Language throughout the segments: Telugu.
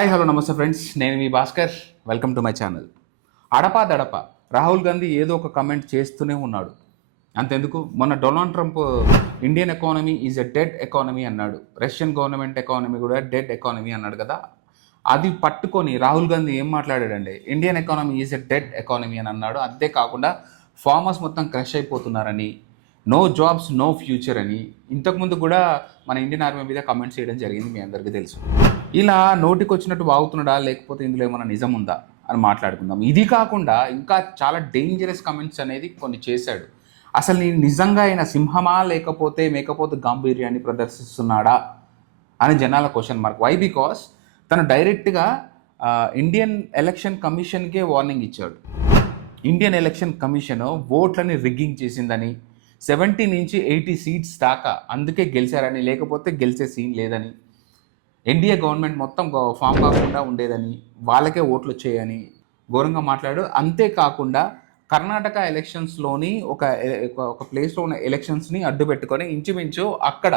హాయ్ హలో నమస్తే ఫ్రెండ్స్, నేను మీ Bhaskar. Welcome to my channel. అడపా దడప రాహుల్ గాంధీ ఏదో ఒక కమెంట్ చేస్తూనే ఉన్నాడు. అంతెందుకు, మొన్న Donald Trump Indian economy is a dead economy అన్నాడు. రష్యన్ గవర్నమెంట్ ఎకానమీ కూడా డెడ్ ఎకానమీ అన్నాడు కదా. అది పట్టుకొని రాహుల్ గాంధీ ఏం మాట్లాడాడండి, Indian economy is a dead economy అని అన్నాడు. అంతే కాకుండా ఫార్మర్స్ మొత్తం క్రష్ అయిపోతున్నారని, నో జాబ్స్ నో ఫ్యూచర్ అని ఇంతకుముందు కూడా మన ఇండియన్ ఆర్మీ మీద కమెంట్స్ చేయడం జరిగింది, మీ అందరికీ తెలుసు. ఇలా నోటికి వచ్చినట్టు వాగుతున్నాడా, లేకపోతే ఇందులో ఏమైనా నిజం ఉందా అని మాట్లాడుకుందాం. ఇది కాకుండా ఇంకా చాలా డేంజరస్ కమెంట్స్ అనేది కొన్ని చేశాడు. అసలు నేను నిజంగా ఆయన సింహమా లేకపోతే మేకపోతే గాంభీర్యాన్ని ప్రదర్శిస్తున్నాడా అని జనాల క్వశ్చన్ మార్క్. వై? బికాస్ తను డైరెక్ట్గా ఇండియన్ ఎలక్షన్ కమిషన్కే వార్నింగ్ ఇచ్చాడు. ఇండియన్ ఎలక్షన్ కమిషన్ ఓట్లని రిగ్గింగ్ చేసిందని, 70 నుంచి 80 సీట్స్ దాకా అందుకే గెలిచారని, లేకపోతే గెలిచే సీన్ లేదని, ఎన్డీఏ గవర్నమెంట్ మొత్తం ఫామ్ కాకుండా ఉండేదని, వాళ్ళకే ఓట్లు వచ్చాయని ఘోరంగా మాట్లాడు. అంతేకాకుండా కర్ణాటక ఎలక్షన్స్లోని ఒక ప్లేస్లో ఉన్న ఎలక్షన్స్ని అడ్డు పెట్టుకొని ఇంచుమించు అక్కడ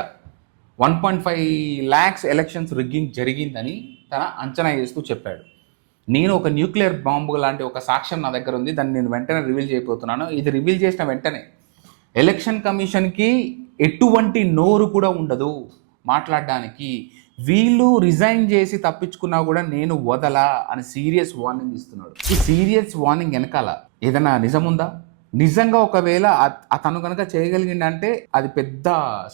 1.5 lakhs ఎలక్షన్స్ రిగ్గింగ్ జరిగిందని తన అంచనా వేస్తూ చెప్పాడు. నేను ఒక న్యూక్లియర్ బాంబు లాంటి ఒక సాక్ష్యం నా దగ్గర ఉంది, దాన్ని నేను వెంటనే రివీల్ చేయబోతున్నాను. ఇది రివీల్ చేసిన వెంటనే ఎలక్షన్ కమిషన్కి ఎటువంటి నోరు కూడా ఉండదు మాట్లాడడానికి. వీళ్ళు రిజైన్ చేసి తప్పించుకున్నా కూడా నేను వదలా అని సీరియస్ వార్నింగ్ ఇస్తున్నాడు. ఈ సీరియస్ వార్నింగ్ వెనకాల ఏదైనా నిజం ఉందా? నిజంగా ఒకవేళ అతను కనుక చేయగలిగిందంటే అది పెద్ద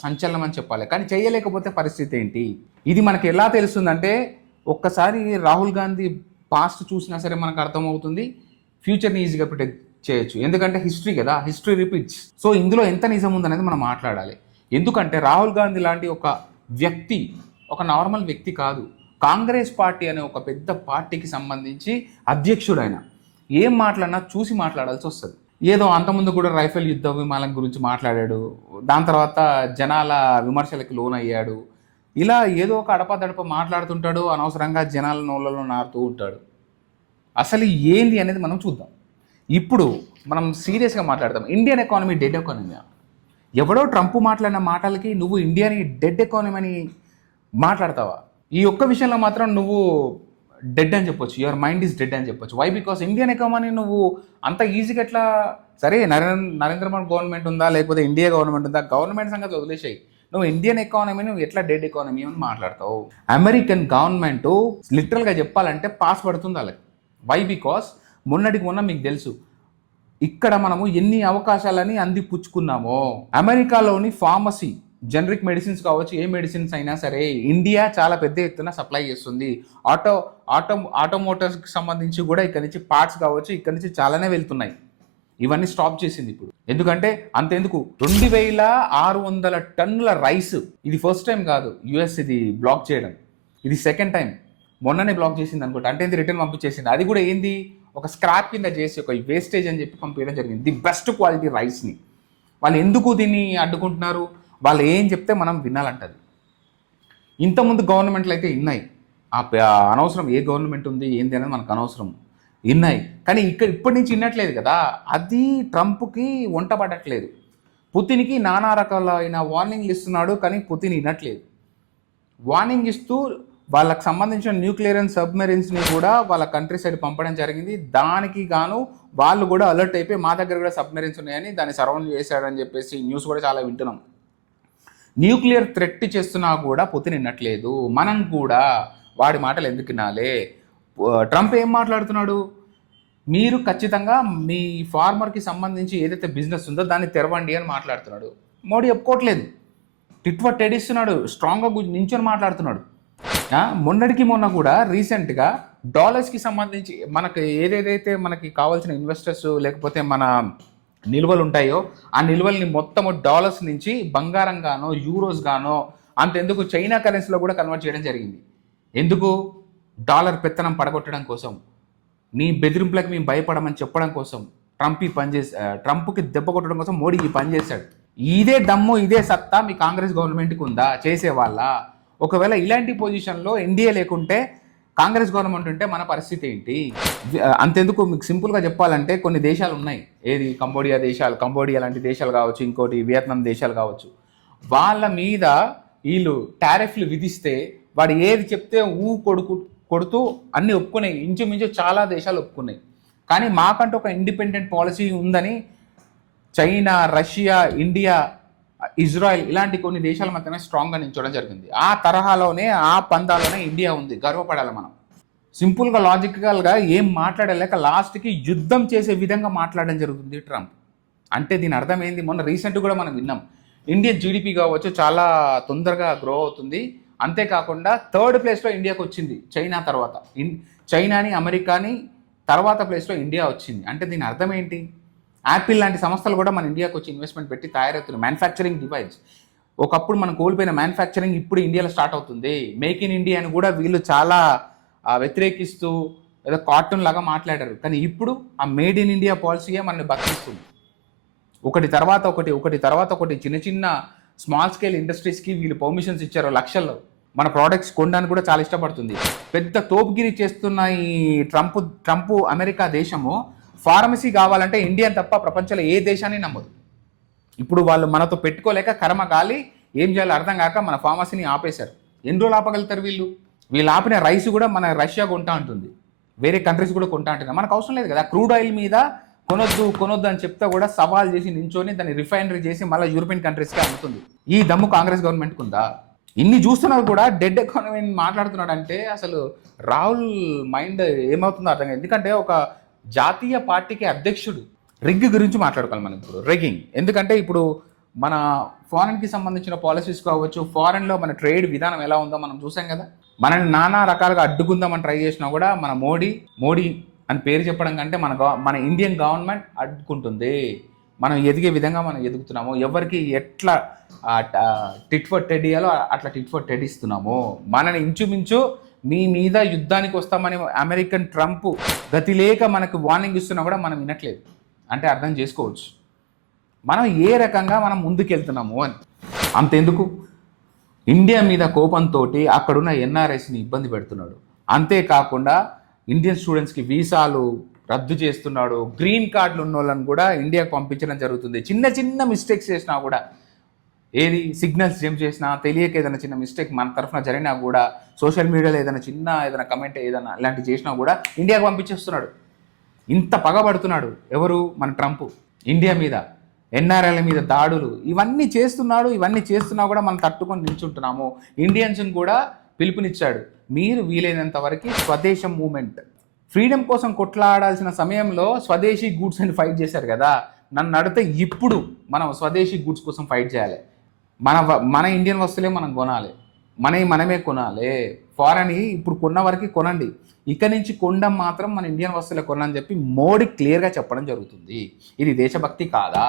సంచలనం అని చెప్పాలి. కానీ చేయలేకపోతే పరిస్థితి ఏంటి? ఇది మనకి ఎలా తెలుస్తుందంటే, ఒక్కసారి రాహుల్ గాంధీ పాస్ట్ చూసినా సరే మనకు అర్థమవుతుంది, ఫ్యూచర్ని ఈజీగా ప్రిడిక్ట్ చేయొచ్చు. ఎందుకంటే హిస్టరీ కదా, హిస్టరీ రిపీట్స్. సో ఇందులో ఎంత నిజం ఉందనేది మనం మాట్లాడాలి. ఎందుకంటే రాహుల్ గాంధీ లాంటి ఒక వ్యక్తి ఒక నార్మల్ వ్యక్తి కాదు. కాంగ్రెస్ పార్టీ అనే ఒక పెద్ద పార్టీకి సంబంధించి అధ్యక్షుడైన ఏం మాట్లాడినా చూసి మాట్లాడాల్సి వస్తుంది. ఏదో అంతకుముందు కూడా రైఫిల్ యుద్ధ విమానం గురించి మాట్లాడాడు, దాని తర్వాత జనాల విమర్శలకు లోనయ్యాడు. ఇలా ఏదో ఒక అడపదడప మాట్లాడుతుంటాడు, అనవసరంగా జనాల నోళ్ళలో నారుతూ ఉంటాడు. అసలు ఏంది అనేది మనం చూద్దాం. ఇప్పుడు మనం సీరియస్గా మాట్లాడతాం. Indian economy dead economy. ఎవడో ట్రంప్ మాట్లాడిన మాటలకి నువ్వు ఇండియాని డెడ్ ఎకానమీ అని మాట్లాడతావా? ఈ ఒక్క విషయంలో మాత్రం నువ్వు డెడ్ అని చెప్పొచ్చు, యువర్ మైండ్ ఈజ్ డెడ్ అని చెప్పొచ్చు. వై? బికాస్ ఇండియన్ ఎకానమీ నువ్వు అంత ఈజీగా ఎట్లా, సరే నరేంద్ర మోడీ గవర్నమెంట్ ఉందా లేకపోతే ఇండియా గవర్నమెంట్ ఉందా, గవర్నమెంట్ సంగతి వదిలేసాయి. నువ్వు ఇండియన్ ఎకానమీ నువ్వు ఎట్లా డెడ్ ఎకానమీ అని మాట్లాడతావు? అమెరికన్ గవర్నమెంట్ లిటరల్గా చెప్పాలంటే పాస్ పడుతుంది వాళ్ళకి. వై? బికాస్ మొన్నటికి మొన్న మీకు తెలుసు ఇక్కడ మనము ఎన్ని అవకాశాలని అందిపుచ్చుకున్నామో. అమెరికాలోని ఫార్మసీ, జనరిక్ మెడిసిన్స్ కావచ్చు, ఏ మెడిసిన్స్ అయినా సరే ఇండియా చాలా పెద్ద ఎత్తున సప్లై చేస్తుంది. ఆటోమోటివ్స్కి సంబంధించి కూడా ఇక్కడ నుంచి పార్ట్స్ కావచ్చు, ఇక్కడ నుంచి చాలానే వెళ్తున్నాయి. ఇవన్నీ స్టాప్ చేసింది ఇప్పుడు. ఎందుకంటే అంతెందుకు, 2600 టన్నుల రైస్, ఇది ఫస్ట్ టైం కాదు యుఎస్ ఇది బ్లాక్ చేయడం, ఇది సెకండ్ టైం. మొన్ననే బ్లాక్ చేసింది అనుకుంటా, అంటే ఏంది రిటర్న్ పంపించేసింది. అది కూడా ఏంది, ఒక స్క్రాప్ కింద చేసి ఒక వేస్టేజ్ అని చెప్పి పంపించడం జరిగింది. ది బెస్ట్ క్వాలిటీ రైస్ని. వాళ్ళు ఎందుకు దీన్ని అడ్డుకుంటున్నారు? వాళ్ళు ఏం చెప్తే మనం వినాలంటది. ఇంతకుముందు గవర్నమెంట్లు అయితే ఇన్నాయి, అనవసరం ఏ గవర్నమెంట్ ఉంది ఏంది అనేది మనకు అనవసరం, ఇన్నాయి. కానీ ఇప్పటి నుంచి వినట్లేదు కదా. అది ట్రంప్కి వంట పడట్లేదు. పుతిన్కి నానా రకాలైన వార్నింగ్లు ఇస్తున్నాడు, కానీ పుతిన్ వినట్లేదు. వార్నింగ్ ఇస్తూ వాళ్ళకి సంబంధించిన న్యూక్లియర్ అండ్ సబ్మెరీన్స్ని కూడా వాళ్ళ కంట్రీ సైడ్ పంపడం జరిగింది. దానికి గాను వాళ్ళు కూడా అలర్ట్ అయిపోయి మా దగ్గర కూడా సబ్మెరీన్స్ ఉన్నాయని దాన్ని సరౌండ్ చేశాడని చెప్పేసి న్యూస్ కూడా చాలా వింటున్నాం. న్యూక్లియర్ థ్రెట్ చేస్తున్నా కూడా పుతిన్ వినట్లేదు. మనం కూడా వాడి మాటలు ఎందుకు వినాలి? ట్రంప్ ఏం మాట్లాడుతున్నాడు, మీరు ఖచ్చితంగా మీ ఫార్మర్కి సంబంధించి ఏదైతే బిజినెస్ ఉందో దాన్ని తెరవండి అని మాట్లాడుతున్నాడు. మోడీ ఒప్పుకోవట్లేదు, టిట్ ఫర్ టెడ్ ఇస్తున్నాడు, స్ట్రాంగ్గా నించొని మాట్లాడుతున్నాడు. మొన్నటికి మొన్న కూడా రీసెంట్గా డాలర్స్కి సంబంధించి మనకు ఏదేదైతే మనకి కావాల్సిన ఇన్వెస్టర్స్ లేకపోతే మన నిల్వలు ఉంటాయో ఆ నిల్వల్ని మొత్తం డాలర్స్ నుంచి బంగారం గానో యూరోస్ గానో అంతెందుకు చైనా కరెన్సీలో కూడా కన్వర్ట్ చేయడం జరిగింది. ఎందుకు? డాలర్ పెత్తనం పడగొట్టడం కోసం, నీ బెదిరింపులకు మేము భయపడమని చెప్పడం కోసం ట్రంప్కి దెబ్బ కొట్టడం కోసం మోడీ ఈ పని చేశాడు. ఇదే దమ్ము ఇదే సత్తా మీ కాంగ్రెస్ గవర్నమెంట్కి ఉందా చేసేవాళ్ళ? ఒకవేళ ఇలాంటి పొజిషన్లో ఎన్డీఏ లేకుంటే కాంగ్రెస్ గవర్నమెంట్ ఉంటే మన పరిస్థితి ఏంటి? అంతెందుకు, మీకు సింపుల్గా చెప్పాలంటే కొన్ని దేశాలు ఉన్నాయి, ఏది కంబోడియా లాంటి దేశాలు కావచ్చు, ఇంకోటి వియత్నాం దేశాలు కావచ్చు, వాళ్ళ మీద వీళ్ళు టారిఫ్లు విధిస్తే వాడు ఏది చెప్తే కొడుతూ అన్ని ఒప్పుకున్నాయి, ఇంచుమించు చాలా దేశాలు ఒప్పుకున్నాయి. కానీ మాకంటూ ఒక ఇండిపెండెంట్ పాలసీ ఉందని చైనా, రష్యా, ఇండియా, ఇజ్రాయెల్ ఇలాంటి కొన్ని దేశాల మధ్యనే స్ట్రాంగ్గా నిల్చోవడం జరిగింది. ఆ తరహాలోనే ఆ పందాలోనే ఇండియా ఉంది, గర్వపడాలి మనం. సింపుల్గా లాజికల్గా ఏం మాట్లాడలేక లాస్ట్కి యుద్ధం చేసే విధంగా మాట్లాడడం జరుగుతుంది ట్రంప్. అంటే దీని అర్థం ఏంది? మొన్న రీసెంట్ కూడా మనం విన్నాం, ఇండియన్ జీడిపి కావచ్చు చాలా తొందరగా గ్రో అవుతుంది, అంతేకాకుండా థర్డ్ ప్లేస్లో ఇండియాకి వచ్చింది చైనా తర్వాత. చైనాని, అమెరికాని తర్వాత ప్లేస్లో ఇండియా వచ్చింది. అంటే దీని అర్థం ఏంటి? యాపిల్ లాంటి సంస్థలు కూడా మన ఇండియాకి వచ్చి ఇన్వెస్ట్మెంట్ పెట్టి తయారవుతున్నాయి, మ్యానుఫ్యాక్చరింగ్ డివైస్. ఒకప్పుడు మనం కోల్పోయిన మ్యానుఫ్యాక్చరింగ్ ఇప్పుడు ఇండియాలో స్టార్ట్ అవుతుంది. మేక్ ఇన్ ఇండియా అని కూడా వీళ్ళు చాలా వ్యతిరేకిస్తూ ఏదో కార్టూన్ లాగా మాట్లాడారు. కానీ ఇప్పుడు ఆ మేడ్ ఇన్ ఇండియా పాలసీయే మనల్ని బతికిస్తుంది. ఒకటి తర్వాత ఒకటి చిన్న చిన్న స్మాల్ స్కేల్ ఇండస్ట్రీస్కి వీళ్ళు పర్మిషన్స్ ఇచ్చారు లక్షల్లో. మన ప్రోడక్ట్స్ కొనడానికి కూడా చాలా ఇష్టపడుతుంది. పెద్ద తోపుగిరి చేస్తున్న ఈ ట్రంప్ అమెరికా దేశము ఫార్మసీ కావాలంటే ఇండియా తప్ప ప్రపంచంలో ఏ దేశాన్ని నమ్మదు. ఇప్పుడు వాళ్ళు మనతో పెట్టుకోలేక కర్మగాలి ఏం చేయాలో అర్థం కాక మన ఫార్మసీని ఆపేశారు. ఎన్ని రోజులు ఆపగలుగుతారు వీళ్ళు ఆపిన రైస్ కూడా మన రష్యా కొంటా ఉంటుంది, వేరే కంట్రీస్ కూడా కొంటా అంటున్నారు. మనకు అవసరం లేదు కదా. క్రూడ్ ఆయిల్ మీద కొనొద్దు అని చెప్తే కూడా సవాల్ చేసి నించొని దాన్ని రిఫైనరీ చేసి మళ్ళీ యూరోపియన్ కంట్రీస్కి అమ్ముతుంది. ఈ దమ్ము కాంగ్రెస్ గవర్నమెంట్కి ఉందా? ఇన్ని చూస్తున్నారు కూడా డెడ్ ఎకానమీని మాట్లాడుతున్నాడు అంటే అసలు రాహుల్ మైండ్ ఏమవుతుందో అర్థం కాదు. ఎందుకంటే ఒక జాతీయ పార్టీకి అధ్యక్షుడు రిగ్ గురించి మాట్లాడుకోవాలి మనం ఇప్పుడు. రిగ్గింగ్ ఎందుకంటే ఇప్పుడు మన ఫారెన్కి సంబంధించిన పాలసీస్ కావచ్చు, ఫారెన్లో మన ట్రేడ్ విధానం ఎలా ఉందో మనం చూసాం కదా. మనని నానా రకాలుగా అడ్డుకుందామని ట్రై చేసినా కూడా మన మోడీ అని పేరు చెప్పడం కంటే మన ఇండియన్ గవర్నమెంట్ అడ్డుకుంటుంది. మనం ఎదిగే విధంగా మనం ఎదుగుతున్నాము. ఎవరికి ఎట్లా టిట్ ఫర్ టెడ్ ఇయ్యాలో అట్లా టిట్ ఫర్ టెడ్ ఇస్తున్నాము. మనని ఇంచుమించు మీ మీద యుద్ధానికి వస్తామని అమెరికన్ ట్రంప్ గతి లేక మనకు వార్నింగ్ ఇస్తున్నా కూడా మనం వినట్లేదు. అంటే అర్థం చేసుకోవచ్చు మనం ఏ రకంగా మనం ముందుకెళ్తున్నాము అని. అంతెందుకు, ఇండియా మీద కోపంతో అక్కడున్న ఎన్ఆర్ఐస్ని ఇబ్బంది పెడుతున్నాడు. అంతేకాకుండా ఇండియన్ స్టూడెంట్స్కి వీసాలు రద్దు చేస్తున్నాడు. గ్రీన్ కార్డులు ఉన్న వాళ్ళని కూడా ఇండియాకు పంపించడం జరుగుతుంది. చిన్న చిన్న మిస్టేక్స్ చేసినా కూడా, ఏది సిగ్నల్స్ జంప్ చేసినా, తెలియక ఏదైనా చిన్న మిస్టేక్ మన తరఫున జరిగినా కూడా, సోషల్ మీడియాలో ఏదైనా కమెంట్ ఏదైనా ఇలాంటివి చేసినా కూడా ఇండియాకు పంపించేస్తున్నాడు. ఇంత పగబడుతున్నాడు ఎవరు? మన ట్రంప్. ఇండియా మీద, ఎన్ఆర్ఐల మీద దాడులు ఇవన్నీ చేస్తున్నాడు. ఇవన్నీ చేస్తున్నా కూడా మనం తట్టుకొని నిల్చుంటున్నాము. ఇండియన్స్ని కూడా పిలుపునిచ్చాడు, మీరు వీలైనంత వరకు స్వదేశం మూమెంట్, ఫ్రీడమ్ కోసం కొట్లాడాల్సిన సమయంలో స్వదేశీ గూడ్స్ అని ఫైట్ చేశారు కదా. నన్ను అడిగితే ఇప్పుడు మనం స్వదేశీ గూడ్స్ కోసం ఫైట్ చేయాలి. మన ఇండియన్ వస్తువులే మనం కొనాలి, మనమే కొనాలి. ఫారెన్ ఇప్పుడు కొన్న వరకు కొనండి, ఇక నుంచి కొండం మాత్రం మన ఇండియన్ వస్తువులే కొనని చెప్పి మోడీ క్లియర్గా చెప్పడం జరుగుతుంది. ఇది దేశభక్తి కాదా?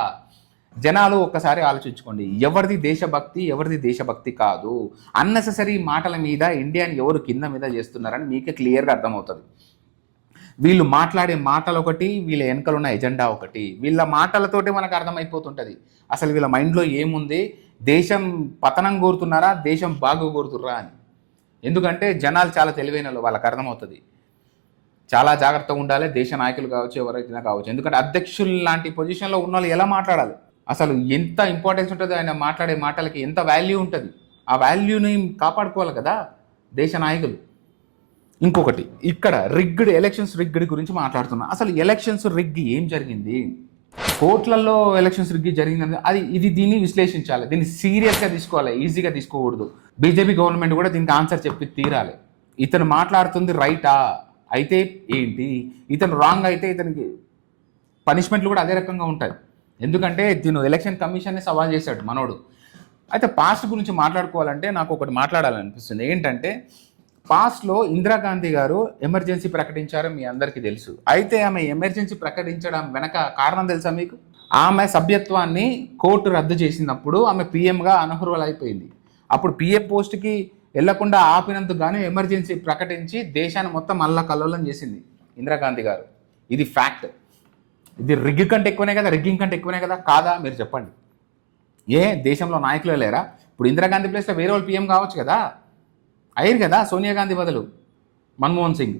జనాలు ఒక్కసారి ఆలోచించుకోండి, ఎవరిది దేశభక్తి కాదు. అన్నెసెసరీ మాటల మీద ఇండియాని ఎవరు కింద మీద చేస్తున్నారని మీకే క్లియర్గా అర్థమవుతుంది. వీళ్ళు మాట్లాడే మాటలు ఒకటి, వీళ్ళ వెనకలు ఉన్న ఎజెండా ఒకటి. వీళ్ళ మాటలతోటి మనకు అర్థమైపోతుంటుంది అసలు వీళ్ళ మైండ్లో ఏముంది, దేశం పతనం కోరుతున్నారా, దేశం బాగు కోరుతుర్రా అని. ఎందుకంటే జనాలు చాలా తెలివైన వాళ్ళకి అర్థమవుతుంది. చాలా జాగ్రత్తగా ఉండాలి, దేశ నాయకులు కావచ్చు, ఎవరైనా కావచ్చు. ఎందుకంటే అధ్యక్షులు లాంటి పొజిషన్లో ఉన్న వాళ్ళు ఎలా మాట్లాడాలి, అసలు ఎంత ఇంపార్టెన్స్ ఉంటుంది, ఆయన మాట్లాడే మాటలకి ఎంత వాల్యూ ఉంటుంది, ఆ వాల్యూని కాపాడుకోవాలి కదా దేశ నాయకులు. ఇంకొకటి, ఇక్కడ ఎలక్షన్స్ రిగ్డ్ గురించి మాట్లాడుతున్నా. అసలు ఎలక్షన్స్ రిగ్ ఏం జరిగింది, కోట్లలో ఎలక్షన్స్ రిగ్ జరిగింది, దీన్ని విశ్లేషించాలి, దీన్ని సీరియస్గా తీసుకోవాలి, ఈజీగా తీసుకోకూడదు. బీజేపీ గవర్నమెంట్ కూడా దీనికి ఆన్సర్ చెప్పి తీరాలి. ఇతను మాట్లాడుతుంది రైటా అయితే ఏంటి, ఇతను రాంగ్ అయితే ఇతనికి పనిష్మెంట్లు కూడా అదే రకంగా ఉంటాయి. ఎందుకంటే దీని ఎలక్షన్ కమిషన్ని సవాల్ చేశాడు మనోడు. అయితే పాస్ట్ గురించి మాట్లాడుకోవాలంటే నాకు ఒకటి మాట్లాడాలనిపిస్తుంది. ఏంటంటే పాస్ట్లో ఇందిరాగాంధీ గారు ఎమర్జెన్సీ ప్రకటించారు, మీ అందరికీ తెలుసు. అయితే ఆమె ఎమర్జెన్సీ ప్రకటించడం వెనక కారణం తెలుసా మీకు? ఆమె సభ్యత్వాన్ని కోర్టు రద్దు చేసినప్పుడు ఆమె పిఎంగా అనర్హులైపోయింది. అప్పుడు పిఎం పోస్ట్కి వెళ్లకుండా ఆపినందుకు గాను ఎమర్జెన్సీ ప్రకటించి దేశాన్ని మొత్తం అల్లకల్లోలం చేసింది ఇందిరాగాంధీ గారు. ఇది ఫ్యాక్ట్. ఇది రిగ్గింగ్ కంటే ఎక్కువనే కదా కాదా మీరు చెప్పండి. ఏ దేశంలో నాయకులే లేరా? ఇప్పుడు ఇందిరాగాంధీ ప్లేస్లో వేరే వాళ్ళు పిఎం కావచ్చు కదా, అయ్యారు కదా సోనియా గాంధీ బదులు మన్మోహన్ సింగ్.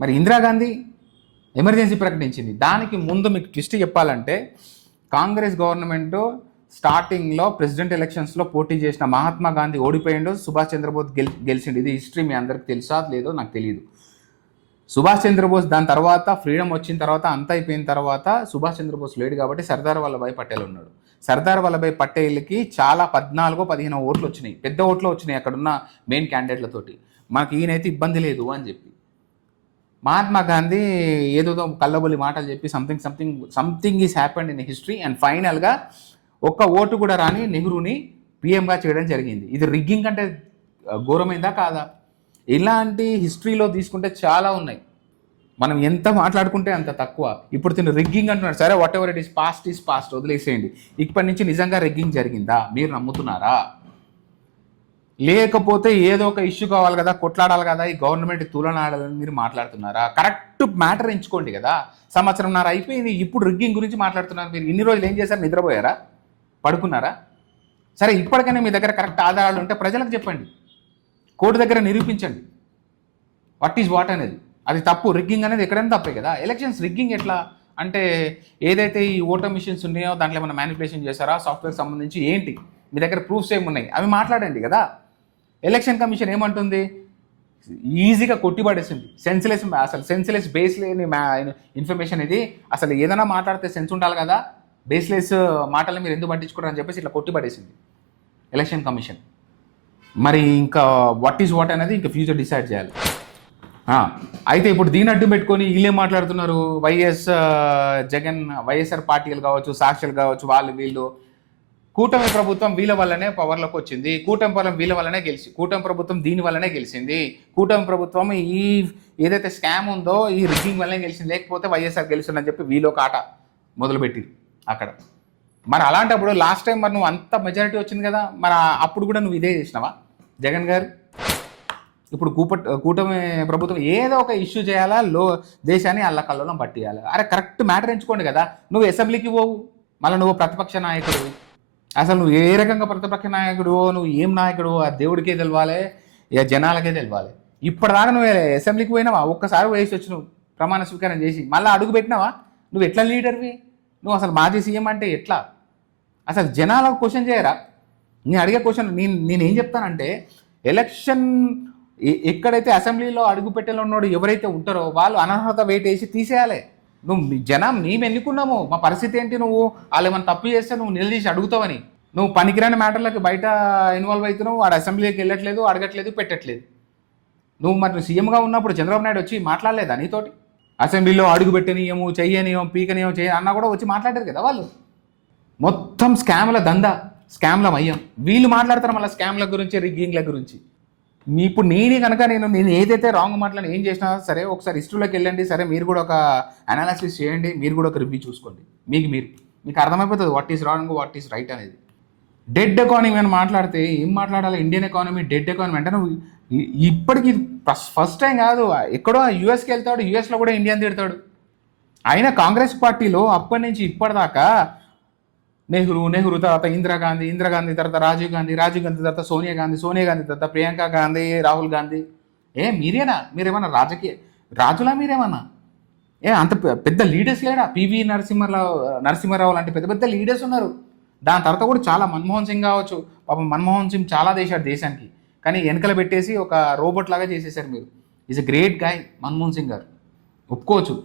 మరి ఇందిరాగాంధీ ఎమర్జెన్సీ ప్రకటించింది. దానికి ముందు మీకు ట్విస్ట్ చెప్పాలంటే కాంగ్రెస్ గవర్నమెంట్ స్టార్టింగ్లో ప్రెసిడెంట్ ఎలక్షన్స్లో పోటీ చేసిన మహాత్మా గాంధీ ఓడిపోయిండు, సుభాష్ చంద్రబోస్ గెలిచిండు. ఇది హిస్టరీ మీ అందరికి తెలుసా లేదో నాకు తెలియదు. సుభాష్ చంద్రబోస్ దాని తర్వాత ఫ్రీడమ్ వచ్చిన తర్వాత అంత అయిపోయిన తర్వాత సుభాష్ చంద్రబోస్ లేడు కాబట్టి సర్దార్ వల్లభాయ్ పటేల్ ఉన్నాడు. సర్దార్ వల్లభాయ్ పటేల్కి చాలా 14-15 ఓట్లు వచ్చినాయి, పెద్ద ఓట్లు వచ్చినాయి అక్కడున్న మెయిన్ క్యాండిడేట్లతోటి. మనకి ఈయనైతే ఇబ్బంది లేదు అని చెప్పి మహాత్మా గాంధీ ఏదో కల్లబొల్లి మాటలు చెప్పి something is happened in history and ఫైనల్గా ఒక్క ఓటు కూడా రాని నెహ్రూని పిఎంగా చేయడం జరిగింది. ఇది రిగ్గింగ్ అంటే ఘోరమైందా కాదా? ఇలాంటి హిస్టరీలో తీసుకుంటే చాలా ఉన్నాయి, మనం ఎంత మాట్లాడుకుంటే అంత తక్కువ. ఇప్పుడు తిను రిగ్గింగ్ అంటున్నాడు, సరే what ever it is past వదిలేసేయండి. ఇప్పటి నుంచి నిజంగా రిగ్గింగ్ జరిగిందా మీరు నమ్ముతున్నారా? లేకపోతే ఏదో ఒక ఇష్యూ కావాలి కదా, కొట్లాడాలి కదా, ఈ గవర్నమెంట్ తులనాడాలని మీరు మాట్లాడుతున్నారా? కరెక్ట్ మ్యాటర్ ఎంచుకోండి కదా. సంవత్సరంన్నర అయిపోయింది, ఇప్పుడు రిగ్గింగ్ గురించి మాట్లాడుతున్నారు. మీరు ఇన్ని రోజులు ఏం చేశారు? నిద్రపోయారా? పడుకున్నారా? సరే ఇప్పటికైనా మీ దగ్గర కరెక్ట్ ఆధారాలు ఉంటే ప్రజలకు చెప్పండి, కోర్టు దగ్గర నిరూపించండి వాట్ ఈజ్ వాట్ అనేది. అది తప్పు, రిగ్గింగ్ అనేది ఎక్కడైనా తప్పే కదా. ఎలక్షన్స్ రిగ్గింగ్ ఎట్లా అంటే ఏదైతే ఈ ఓటర్ మిషన్స్ ఉన్నాయో దాంట్లో ఏమైనా మ్యానిపులేషన్ చేశారా, సాఫ్ట్వేర్ సంబంధించి ఏంటి, మీ దగ్గర ప్రూఫ్స్ ఏమున్నాయి అవి మాట్లాడండి కదా. ఎలక్షన్ కమిషన్ ఏమంటుంది? ఈజీగా కొట్టిపడేసింది. సెన్స్లెస్ బేస్ లేని ఇన్ఫర్మేషన్ ఇది. అసలు ఏదైనా మాట్లాడితే సెన్స్ ఉండాలి కదా, బేస్లెస్ మాటలు మీరు ఎందుకు పట్టించుకోరు అని చెప్పేసి ఇట్లా కొట్టిపడేసింది ఎలక్షన్ కమిషన్. మరి ఇంకా వాట్ ఈజ్ వాట్ అనేది ఇంకా ఫ్యూచర్ డిసైడ్ చేయాలి. అయితే ఇప్పుడు దీని అడ్డు పెట్టుకొని వీళ్ళేం మాట్లాడుతున్నారు? వైఎస్ఆర్ పార్టీలు కావచ్చు, సాక్షులు కావచ్చు, వీళ్ళు కూటమి ప్రభుత్వం వీళ్ళ వల్లనే పవర్లోకి వచ్చింది, కూటమి ప్రభుత్వం దీని వల్లనే గెలిచింది, కూటమి ప్రభుత్వం ఈ ఏదైతే స్కామ్ ఉందో ఈ రిగ్గింగ్ వల్లనే గెలిచింది, లేకపోతే వైఎస్ఆర్ గెలుస్తుందని చెప్పి వీళ్ళు ఒక ఆట మొదలుపెట్టి అక్కడ. మరి అలాంటప్పుడు లాస్ట్ టైం మరి నువ్వు అంత మెజారిటీ వచ్చింది కదా, మరి అప్పుడు కూడా నువ్వు ఇదే చేసినావా జగన్ గారు? ఇప్పుడు కూటమి ప్రభుత్వం ఏదో ఒక ఇష్యూ చేయాలా, దేశాన్ని అల్లకల్లోలం పట్టియాలి. అరే కరెక్ట్ మ్యాటర్ ఎంచుకోండి కదా. నువ్వు అసెంబ్లీకి పోవు, మళ్ళీ నువ్వు ప్రతిపక్ష నాయకుడు. అసలు నువ్వు ఏ రకంగా ప్రతిపక్ష నాయకుడు, నువ్వు ఏం నాయకుడు ఆ దేవుడికే తెలవాలి, ఇక జనాలకే తెలవాలి. ఇప్పటిదాకా నువ్వు అసెంబ్లీకి పోయినావా? ఒక్కసారి వేసి వచ్చి నువ్వు ప్రమాణ స్వీకారం చేసి మళ్ళీ అడుగు పెట్టినావా? నువ్వు ఎట్లా లీడర్వి? నువ్వు అసలు మాజీ సీఎం అంటే ఎట్లా? అసలు జనాలకు క్వశ్చన్ చేయరా? నేను అడిగే క్వశ్చన్ నేనేం చెప్తానంటే, ఎలక్షన్ ఎక్కడైతే అసెంబ్లీలో అడుగు పెట్టేలో ఉన్నాడు ఎవరైతే ఉంటారో వాళ్ళు అనర్హత వెయిట్ వేసి తీసేయాలి. జనం మేము ఎన్నుకున్నాము, మా పరిస్థితి ఏంటి? నువ్వు వాళ్ళు ఏమైనా తప్పు చేస్తే నువ్వు నిలదీసి అడుగుతావని. నువ్వు పనికిరాని మ్యాటర్లకు బయట ఇన్వాల్వ్ అవుతున్నావు, వాడు అసెంబ్లీకి వెళ్ళట్లేదు, అడగట్లేదు, పెట్టట్లేదు. నువ్వు సీఎంగా ఉన్నప్పుడు చంద్రబాబు నాయుడు వచ్చి మాట్లాడలేదా నీతోటి? అసెంబ్లీలో అడుగు పెట్టనియము, చెయ్యనియం, పీకనియం అన్నా కూడా వచ్చి మాట్లాడారు కదా వాళ్ళు. మొత్తం స్కామ్ల దందా, స్కామ్ల మయ్యం. వీళ్ళు మాట్లాడతారు మళ్ళీ స్కామ్ల గురించి, రిగ్గింగ్ల గురించి. ఇప్పుడు నేనే కనుక నేను ఏదైతే రాంగ్ మాట్లాడి ఏం చేసినా సరే ఒకసారి హిస్టరీలోకి వెళ్ళండి, సరే మీరు కూడా ఒక అనాలిసిస్ చేయండి, మీరు కూడా ఒక రివ్యూ చూసుకోండి. మీకు అర్థమైపోతుంది what is wrong, what is right అనేది. డెడ్ ఎకానమీ అని మాట్లాడితే ఏం మాట్లాడాలి? ఇండియన్ ఎకానమీ డెడ్ ఎకానమీ అంటే నువ్వు ఇప్పటికి ఫస్ట్ టైం కాదు, ఎక్కడో యూఎస్కి వెళ్తాడు, యూఎస్లో కూడా ఇండియాని తిడతాడు. అయినా కాంగ్రెస్ పార్టీలో అప్పటి నుంచి ఇప్పటిదాకా నెహ్రూ తర్వాత ఇందిరాగాంధీ తర్వాత రాజీవ్ గాంధీ తర్వాత సోనియా గాంధీ తర్వాత ప్రియాంక గాంధీ, రాహుల్ గాంధీ. మీరేమన్నా రాజులా? మీరేమన్నా అంత పెద్ద లీడర్స్ లేడా? పివి నరసింహారావు లాంటి పెద్ద పెద్ద లీడర్స్ ఉన్నారు. దాని తర్వాత కూడా చాలా మన్మోహన్ సింగ్ కావచ్చు, పాపం మన్మోహన్ సింగ్ చాలా చేశాడు దేశానికి, కానీ వెనకల పెట్టేసి ఒక రోబోట్ లాగా చేసేసారు మీరు. Is a great guy Manmohan Singh గారు, ఒప్పుకోవచ్చు.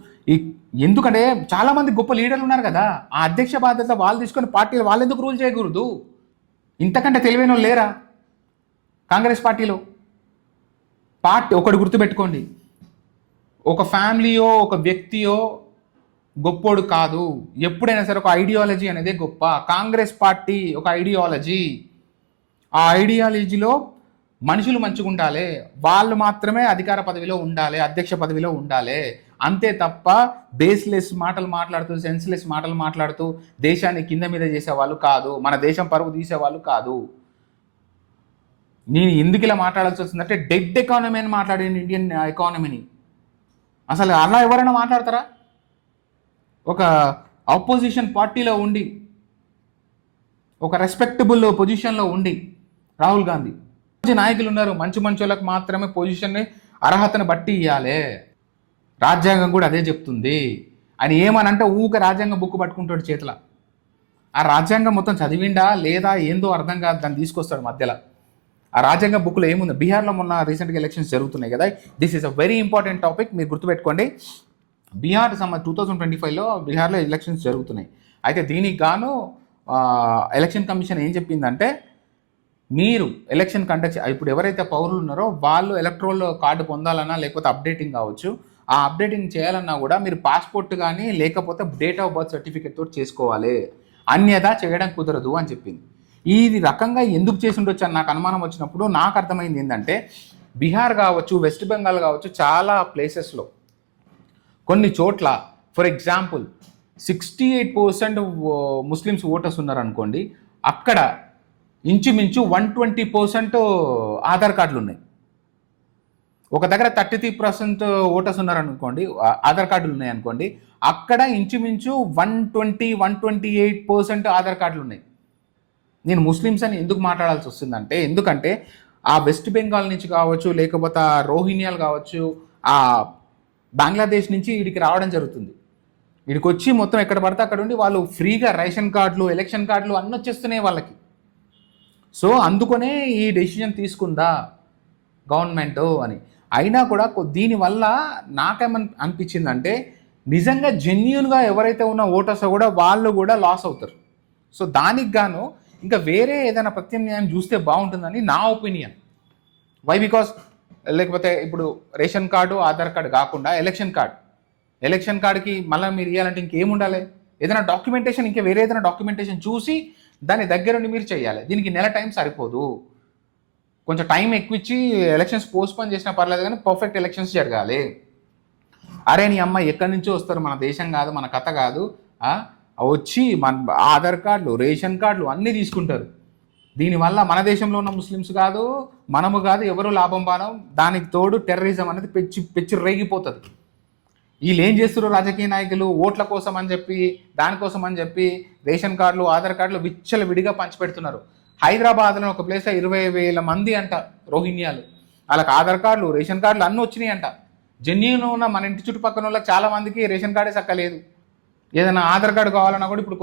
ఎందుకంటే చాలామంది గొప్ప లీడర్లు ఉన్నారు కదా, ఆ అధ్యక్ష బాధ్యత వాళ్ళు తీసుకొని పార్టీలు వాళ్ళు ఎందుకు రూల్ చేయకూడదు? ఇంతకంటే తెలివైన వాళ్ళు లేరా కాంగ్రెస్ పార్టీలో? ఒకటి గుర్తుపెట్టుకోండి, ఒక ఫ్యామిలీయో ఒక వ్యక్తియో గొప్పోడు కాదు. ఎప్పుడైనా సరే ఒక ఐడియాలజీ అనేది గొప్ప. కాంగ్రెస్ పార్టీ ఒక ఐడియాలజీ, ఆ ఐడియాలజీలో మనుషులు మంచిగా ఉండాలి, వాళ్ళు మాత్రమే అధికార పదవిలో ఉండాలి, అధ్యక్ష పదవిలో ఉండాలి. అంతే తప్ప బేస్లెస్ మాటలు మాట్లాడుతూ, సెన్స్లెస్ మాటలు మాట్లాడుతూ దేశాన్ని కింద మీద చేసేవాళ్ళు కాదు, మన దేశం పరువు తీసేవాళ్ళు కాదు. నేను ఎందుకు ఇలా మాట్లాడాల్సి వస్తుందంటే, డెడ్ ఎకానమీ అని మాట్లాడాను ఇండియన్ ఎకానమీని. అసలు అలా ఎవరైనా మాట్లాడతారా? ఒక ఆపోజిషన్ పార్టీలో ఉండి, ఒక రెస్పెక్టబుల్ పొజిషన్లో ఉండి, రాహుల్ గాంధీ నాయకులు ఉన్నారు, మంచి వాళ్ళకి మాత్రమే పొజిషన్ని అర్హతను బట్టి ఇవ్వాలి. రాజ్యాంగం కూడా అదే చెప్తుంది. ఆయన ఏమనంటే ఊక రాజ్యాంగం బుక్ పట్టుకుంటాడు చేతిలో. ఆ రాజ్యాంగం మొత్తం చదివిండా లేదా ఏందో అర్థం కాదు, దాన్ని తీసుకొస్తాడు మధ్యలో. ఆ రాజ్యాంగ బుక్లో ఏముంది? బీహార్లో మొన్న రీసెంట్గా ఎలక్షన్స్ జరుగుతున్నాయి కదా, this is a very important topic, మీరు గుర్తుపెట్టుకోండి. బీహార్ 2025లో బీహార్లో ఎలక్షన్స్ జరుగుతున్నాయి. అయితే దీనికి గాను ఎలక్షన్ కమిషన్ ఏం చెప్పిందంటే, మీరు ఎలక్షన్ కండక్ట్ ఇప్పుడు ఎవరైతే పౌరులు ఉన్నారో వాళ్ళు ఎలక్ట్రోల్ కార్డు పొందాలన్నా లేకపోతే అప్డేటింగ్ కావచ్చు, ఆ అప్డేటింగ్ చేయాలన్నా కూడా మీరు పాస్పోర్ట్ కానీ లేకపోతే డేట్ ఆఫ్ బర్త్ సర్టిఫికేట్ తోటి చేసుకోవాలి, అన్యదా చేయడం కుదరదు అని చెప్పింది. ఈ రకంగా ఎందుకు చేసి ఉండొచ్చు అని నాకు అనుమానం వచ్చినప్పుడు నాకు అర్థమైంది ఏంటంటే, బీహార్ కావచ్చు, వెస్ట్ బెంగాల్ కావచ్చు, చాలా ప్లేసెస్లో కొన్ని చోట్ల ఫర్ ఎగ్జాంపుల్ 68% ముస్లిమ్స్ ఓటర్స్ ఉన్నారనుకోండి, అక్కడ ఇంచుమించు 120% ఆధార్ కార్డులు ఉన్నాయి. ఒక దగ్గర 33% ఓటర్స్ ఉన్నారనుకోండి, ఆధార్ కార్డులు ఉన్నాయి అనుకోండి, అక్కడ ఇంచుమించు 128% ఆధార్ కార్డులు ఉన్నాయి. నేను ముస్లిమ్స్ అని ఎందుకు మాట్లాడాల్సి వస్తుందంటే, ఎందుకంటే ఆ వెస్ట్ బెంగాల్ నుంచి కావచ్చు, లేకపోతే ఆ రోహింగ్యాలు కావచ్చు, ఆ బంగ్లాదేశ్ నుంచి వీడికి రావడం జరుగుతుంది. వీడికి వచ్చి మొత్తం ఎక్కడ పడితే అక్కడ ఉండి వాళ్ళు ఫ్రీగా రేషన్ కార్డులు, ఎలక్షన్ కార్డులు అన్నీ వచ్చేస్తున్నాయి వాళ్ళకి. సో అందుకనే ఈ డెసిషన్ తీసుకుందా గవర్నమెంట్ అని. అయినా కూడా దీనివల్ల నాకేమని అనిపించిందంటే, నిజంగా జెన్యూన్గా ఎవరైతే ఉన్న ఓటర్స్ కూడా వాళ్ళు కూడా లాస్ అవుతారు. సో దానికి గాను ఇంకా వేరే ఏదైనా ప్రత్యామ్నాయం చూస్తే బాగుంటుందని నా ఒపీనియన్. వై? బికాస్ లేకపోతే ఇప్పుడు రేషన్ కార్డు, ఆధార్ కార్డు కాకుండా ఎలక్షన్ కార్డుకి మళ్ళీ మీరు ఇవ్వాలంటే ఇంకేముండాలి? ఏదైనా డాక్యుమెంటేషన్, ఇంకా వేరే ఏదైనా డాక్యుమెంటేషన్ చూసి దాని దగ్గరుండి మీరు చేయాలి. దీనికి నెల టైం సరిపోదు, కొంచెం టైం ఎక్కువ ఇచ్చి ఎలక్షన్స్ పోస్ట్పోన్ చేసినా పర్లేదు, కానీ పర్ఫెక్ట్ ఎలక్షన్స్ జరగాలి. అరే నీ అమ్మ ఎక్కడి నుంచో వస్తారు, మన దేశం కాదు, మన కథ కాదు, వచ్చి మన ఆధార్ కార్డులు, రేషన్ కార్డులు అన్నీ తీసుకుంటారు. దీనివల్ల మన దేశంలో ఉన్న ముస్లిమ్స్ కాదు, మనము కాదు, ఎవరు లాభం బానం. దానికి తోడు టెర్రరిజం అనేది పెచ్చి రేగిపోతుంది. వీళ్ళు ఏం చేస్తారు రాజకీయ నాయకులు, ఓట్ల కోసం అని చెప్పి, దానికోసం అని చెప్పి రేషన్ కార్డులు, ఆధార్ కార్డులు విడిగా పంచిపెడుతున్నారు. హైదరాబాద్లో ఒక ప్లేస్లో 20,000 మంది అంట రోహింగ్యాలు, వాళ్ళకి ఆధార్ కార్డులు, రేషన్ కార్డులు అన్నీ వచ్చినాయి అంట. జెన్యూన్ ఉన్న మన ఇంటి చుట్టుపక్కల వాళ్ళకి చాలా మందికి రేషన్ కార్డే చక్కలేదు. ఏదైనా ఆధార్ కార్డు కావాలన్నా కూడా ఇప్పుడు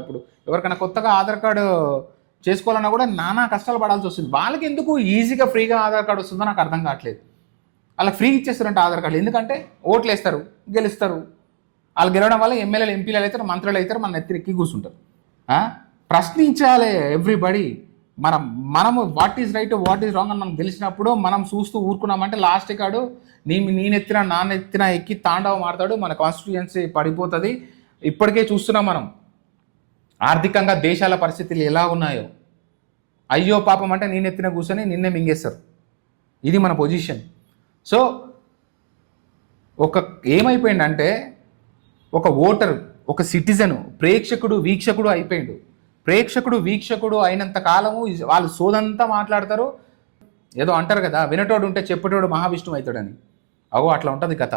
ఇప్పుడు ఎవరికైనా కొత్తగా ఆధార్ కార్డు చేసుకోవాలన్నా కూడా నానా కష్టాలు పడాల్సి వస్తుంది. వాళ్ళకి ఎందుకు ఈజీగా ఫ్రీగా ఆధార్ కార్డు వస్తుందో నాకు అర్థం కావట్లేదు. వాళ్ళకి ఫ్రీ ఇచ్చేస్తారంట ఆధార్ కార్డు. ఎందుకంటే ఓట్లు వేస్తారు, గెలుస్తారు. వాళ్ళు గెలవడం వల్ల ఎమ్మెల్యేలు, ఎంపీలు అవుతారు, మంత్రులు అవుతారు, మన నెత్తిరెక్కి కూర్చుంటారు. ప్రశ్నించాలి ఎవ్రీబడి. మనము what is right, what is wrong అని మనకు తెలిసినప్పుడు మనం చూస్తూ ఊరుకున్నామంటే లాస్ట్ కాడు నేనెత్తిన నానెత్తిన ఎక్కి తాండవం ఆడతాడు, మన కాన్స్టిట్యుయెన్సీ పడిపోతుంది. ఇప్పటికే చూస్తున్నాం మనం ఆర్థికంగా దేశాల పరిస్థితులు ఎలా ఉన్నాయో. అయ్యో పాపం అంటే నేనెత్తిన కూర్చొని నిన్నే మింగేస్తారు. ఇది మన పొజిషన్. సో ఏమైపోయిందంటే ఒక ఓటరు, ఒక సిటిజను ప్రేక్షకుడు, వీక్షకుడు అయిపోయిండు. వీక్షకుడు అయినంత కాలము వాళ్ళు సోదంతా మాట్లాడతారు. ఏదో అంటారు కదా, వినటోడు ఉంటే చెప్పటోడు మహావిష్ణువు అవుతాడని. అట్లా ఉంటుంది కథ.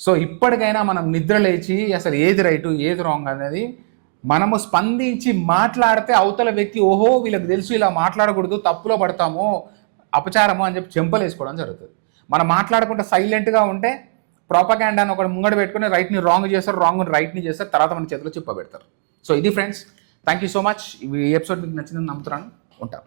సో ఇప్పటికైనా మనం నిద్ర లేచి అసలు ఏది రైటు, ఏది రాంగ్ అనేది మనము స్పందించి మాట్లాడితే అవతల వ్యక్తి ఓహో వీళ్ళకి తెలుసు, ఇలా మాట్లాడకూడదు, తప్పులో పడతాము, అపచారము అని చెప్పి చెంపలు వేసుకోవడం జరుగుతుంది. మనం మాట్లాడకుండా సైలెంట్గా ఉంటే ప్రోపగాండాను ఒకటి ముంగడ పెట్టుకుని రైట్ని రాంగ్ చేస్తారు, రాంగ్ రైట్ని చేస్తారు, తర్వాత మన చేతిలో చెప్పబెడతారు. సో ఇది friends, thank you so much. ఈ ఎపిసోడ్ మీకు నచ్చిందని నమ్ముతున్నాను. ఉంటాను.